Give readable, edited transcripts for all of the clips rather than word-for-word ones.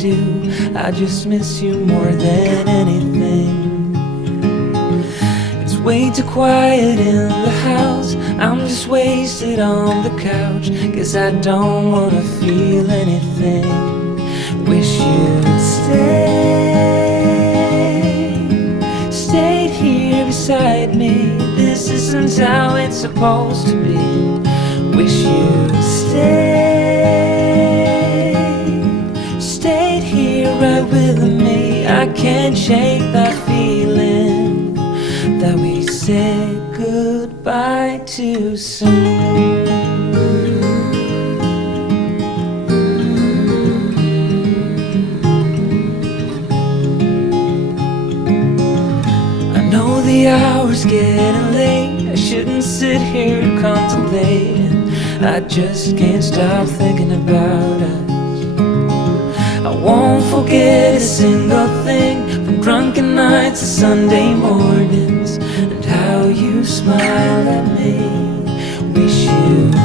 do. I just miss you more than anything. It's way too quiet in the house. I'm just wasted on the couch, 'cause I don't wanna feel anything. Wish you'd stayed here beside me. This isn't how it's supposed to be. Wish you'd stayed here right with me. I can't shake that feeling that we said goodbye too soon. The hour's getting late. I shouldn't sit here contemplating. I just can't stop thinking about us. I won't forget a single thing, from drunken nights to Sunday mornings, and how you smile at me. Wish you'd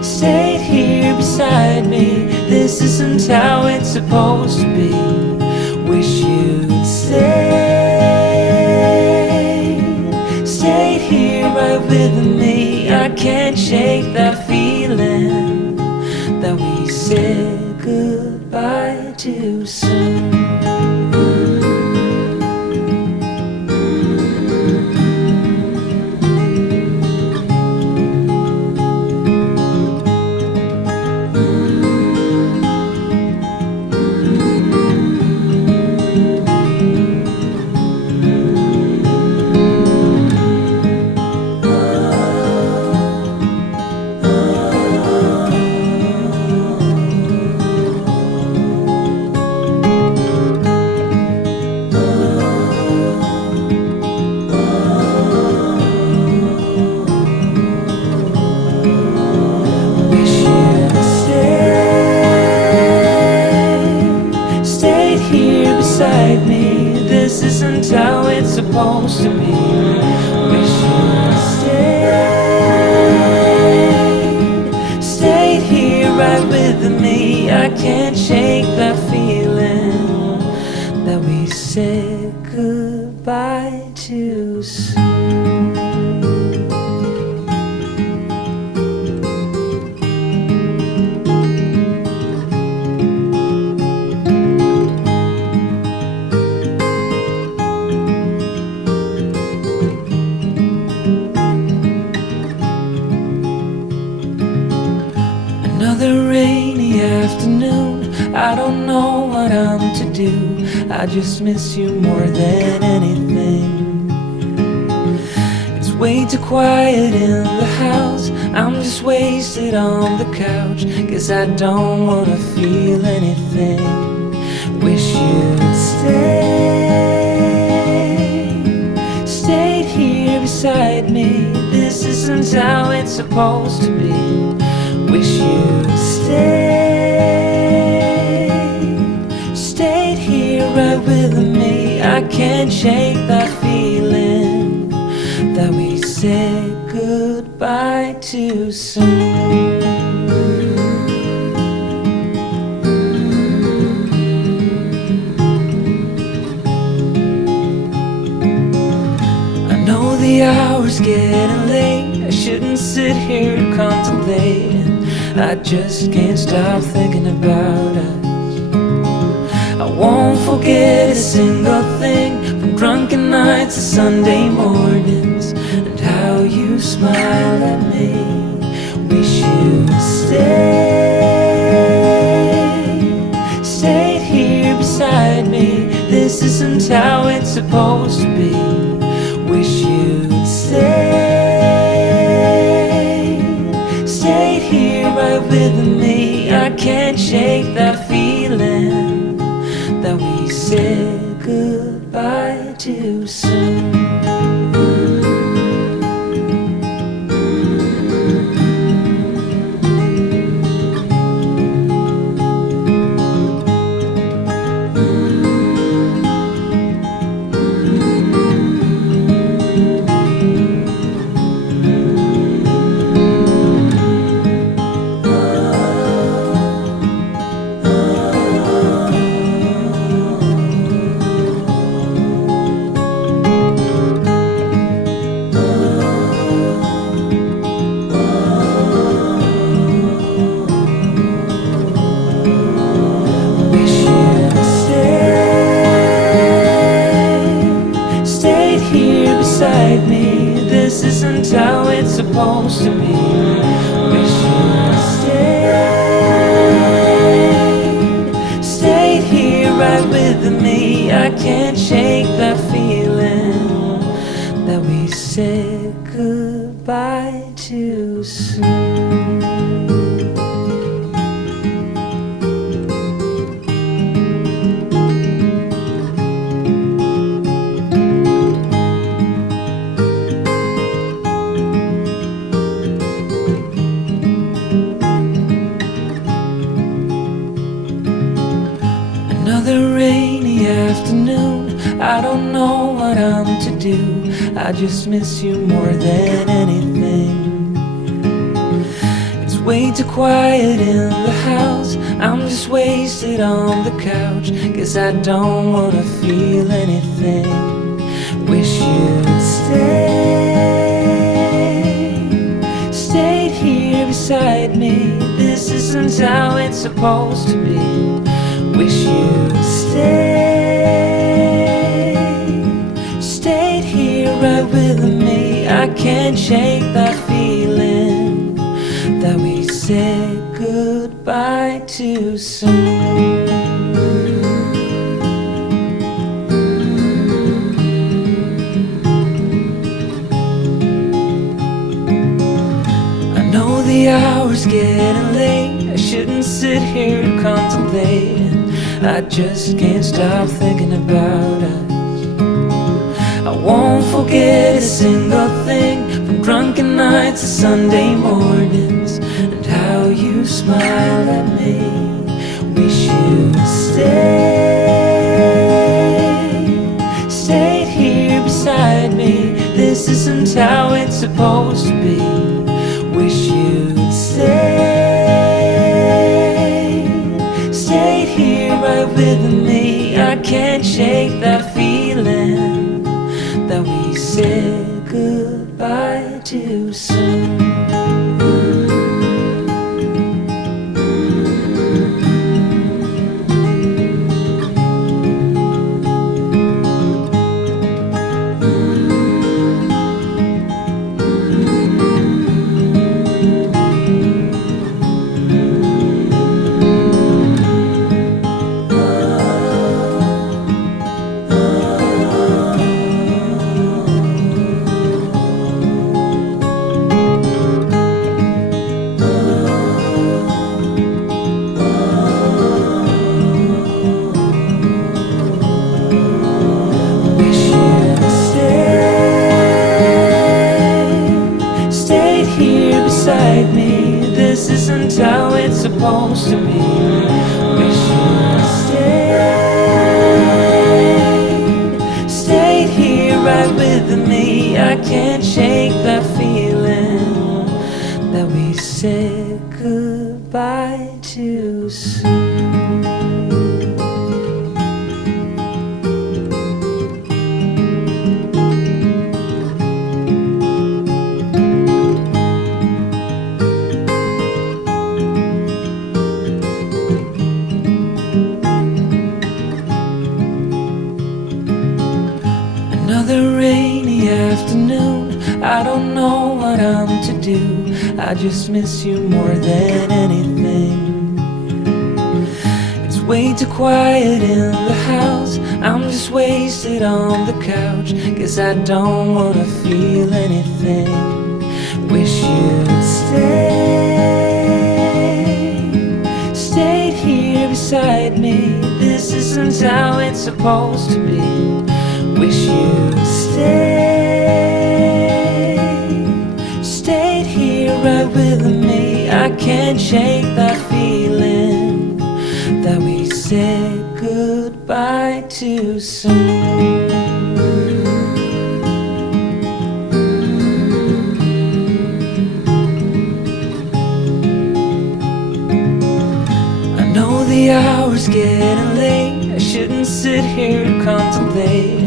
stayed here beside me. This isn't how it's supposed to be. Wish you'd stayed here right with me. I can't shake that feeling that we said goodbye too soon. Me. This isn't how it's supposed to be. Wish you'd stayed here right with me. I can't shake that feeling that we said goodbye too soon. Another rainy afternoon, I don't know what I'm to do. I just miss you more than anything. It's way too quiet in the house. I'm just wasted on the couch, 'cause I don't wanna feel anything. Wish you'd stayed here beside me. This isn't how it's supposed to be. Wish you'd stayed here right with me. I can't shake that feeling that we said goodbye too soon. I know the hour's getting late. I shouldn't sit here contemplating. I just can't stop thinking about us. I won't forget a single thing, from drunken nights to Sunday mornings, and how you smile at me. Wish you'd stayed here beside me. This isn't how it's supposed to be. Wish you'd stayed here right with me. I can't shake that feeling that we said goodbye too soon. supposed to be. Wish you'd stayed here right with me. I can't shake that feeling that we said goodbye too soon. Another rainy afternoon, I don't know what I'm to do. I just miss you more than anything. It's way too quiet in the house, I'm just wasted on the couch, 'cause I don't wanna feel anything. Wish you'd stayed here beside me. This isn't how it's supposed to be. Wish you'd stayed here right with me. I can't shake that feeling that we said goodbye too soon. I know the hour's getting late, I shouldn't sit here contemplating. I just can't stop thinking about us. I won't forget a single thing, from drunken nights to Sunday mornings, and how you smile at me. Wish you'd stayed here beside me. This isn't how it's supposed to be. Wish you'd stayed here right with me. I can't shake that feeling that we said goodbye too soon. Beside me, this isn't how it's supposed to be. Wish you'd stayed here right with me. I can't shake that feeling that we said goodbye too soon. Another rainy afternoon, I don't know what I'm to do. I just miss you more than anything. It's way too quiet in the house, I'm just wasted on the couch, 'cause I don't wanna feel anything. Wish you'd stayed here beside me. This isn't how it's supposed to be. Wish you'd stayed here right with me. I can't shake that feeling that we said goodbye too soon. I know the hour's getting late, I shouldn't sit here contemplating.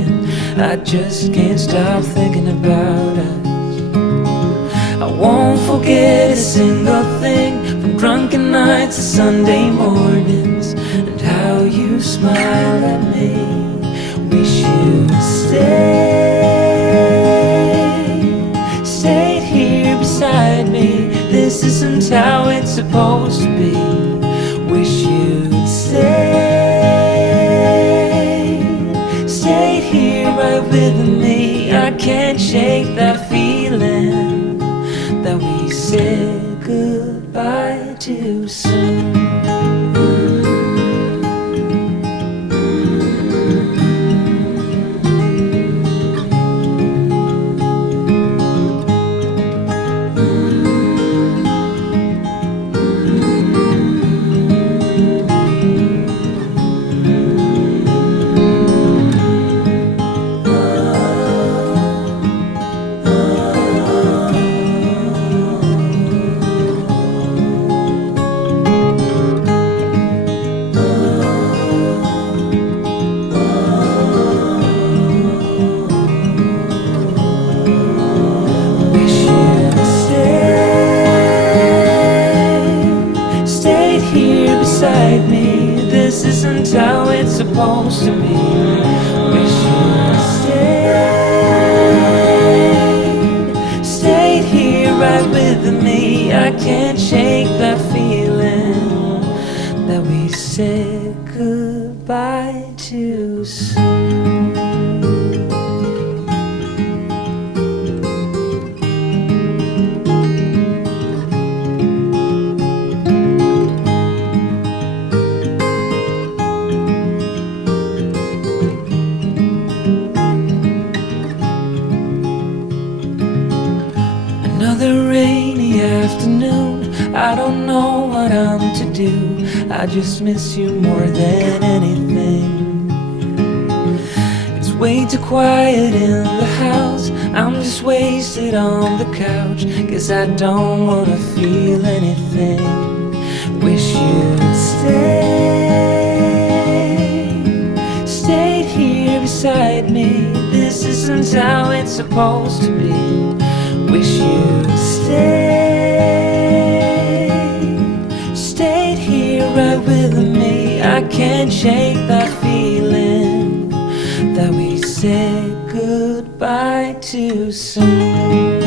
I just can't stop thinking about us. I won't forget a single thing, from drunken nights to Sunday mornings, and how you smile at me. Wish you'd stayed here beside here right with me. I can't shake that feeling that we said goodbye too soon. Beside me, this isn't how it's supposed to be. Wish you'd stayed here right with me. I can't shake that feeling that we said goodbye too soon. Another rainy afternoon, I don't know what I'm to do. I just miss you more than anything. It's way too quiet in the house, I'm just wasted on the couch. Guess I don't wanna feel anything. Wish you'd stayed here beside me. This isn't how it's supposed to be. Wish you'd stayed here right with me. I can't shake that feeling that we said goodbye too soon.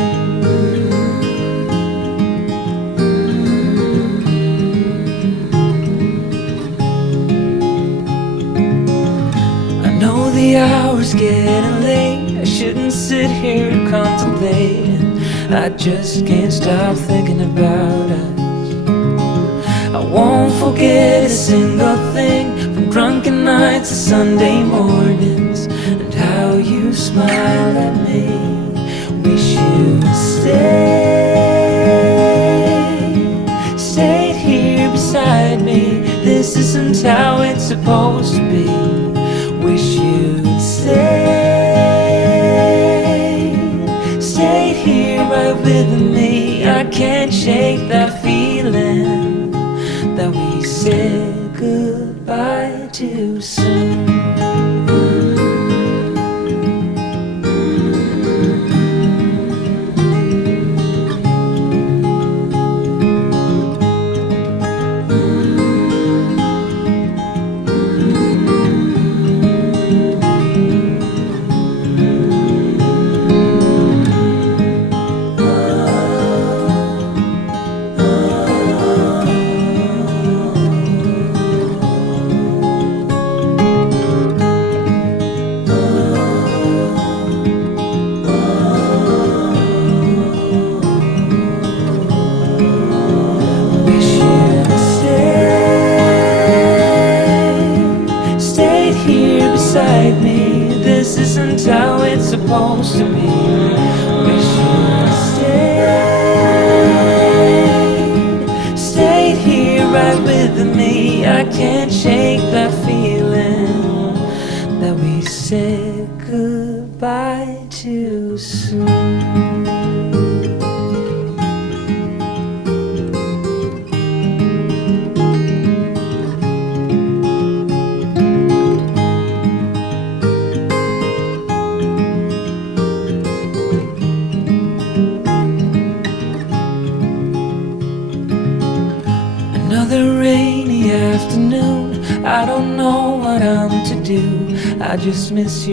I know the hour's getting late, I shouldn't sit here contemplating. I just can't stop thinking about us. I won't forget a single thing, from drunken nights to Sunday mornings, and how you smile at me. Wish you'd stayed here beside me. This isn't how it's supposed to be. Wish you'd stayed here right with me. I can't shake that feeling that we said goodbye too soon. Beside me, this isn't how it's supposed to be. Wish you'd stayed here right with me. I can't shake that feeling that we said goodbye too soon. Another rainy afternoon, I don't know what I'm to do. I just miss you.